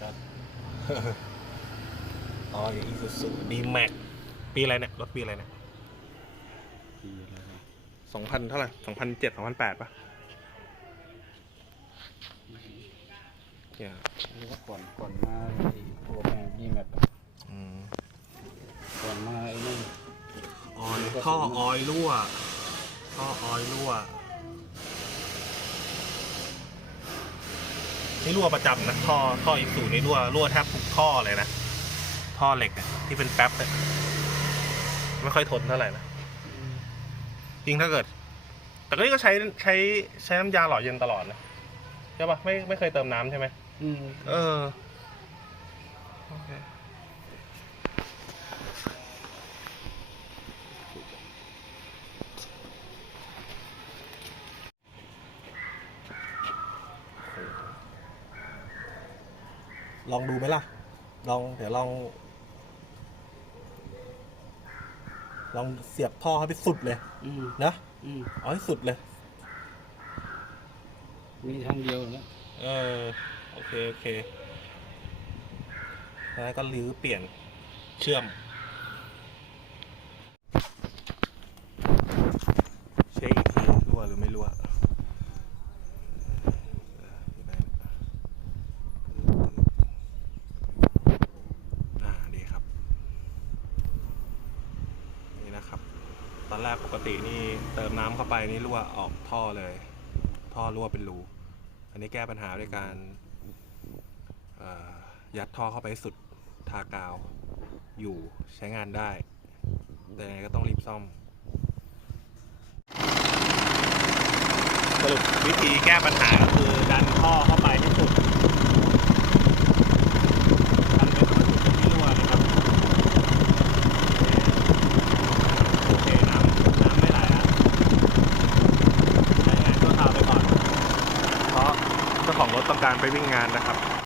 ชัดอ๋ออย่างอีซูซูดีแม็กปีอะไรเนี่ย รถปีอะไรเนี่ยปีอะไรวะสองพันเท่าไหร่สองพันเจ็ดสองพันแปดป่ะเนี่ยเรียกว่าก่อนก่อนมาไอ้ตัวแม่ยี่แมปอะอืมก่อนมาไอ้นี่ออยท่อออยรั่วท่อออยรั่ว นี่รั่วประจำนะท่อท่ออีสูนี่รั่วรั่วแทบทุกท่อเลยนะท่อเหล็กอะที่เป็นแป๊บเนี่ยไม่ค่อยทนเท่าไหร่นะจริงถ้าเกิด แต่ก็นี่ก็ใช้ใช้ใช้น้ำยาหล่อเย็นตลอดนะใช่ปะไม่ไม่เคยเติมน้ำใช่ไหมอืม เออ โอเค ลองดูไหมล่ะ ลองเดี๋ยวลอง ลองเสียบท่อให้ไปสุดเลย อืมนะอืมเอาให้สุดเลย มีทางเดียวแล้วเออ โอเค โอเค แล้วก็รื้อเปลี่ยนเชื่อม เช็คอีกทีรั่วหรือไม่รั่วเอออยู่ไหนเนี่ยอ่าดีครับ นี่นะครับ ต อนแรกปกตินี่เติมน้ำเข้าไปนี่รั่วออกท่อเลย ท่อรั่วเป็นรูอันนี้แก้ปัญหาด้วยการยัดท่อเข้าไปสุดทากาวอยู่ใช้งานได้ แต่ยังไงก็ต้องรีบซ่อม สรุปวิธีแก้ปัญหาก็คือดันท่อเข้าไปให้สุดดันไปให้สุดที่รั่วนะครับ โอเค น้ำน้ำไม่ไหลแล้วใช้งานชั่วคราวไปก่อน เพราะเจ้าของ รถต้องการไปวิ่งงานนะครับ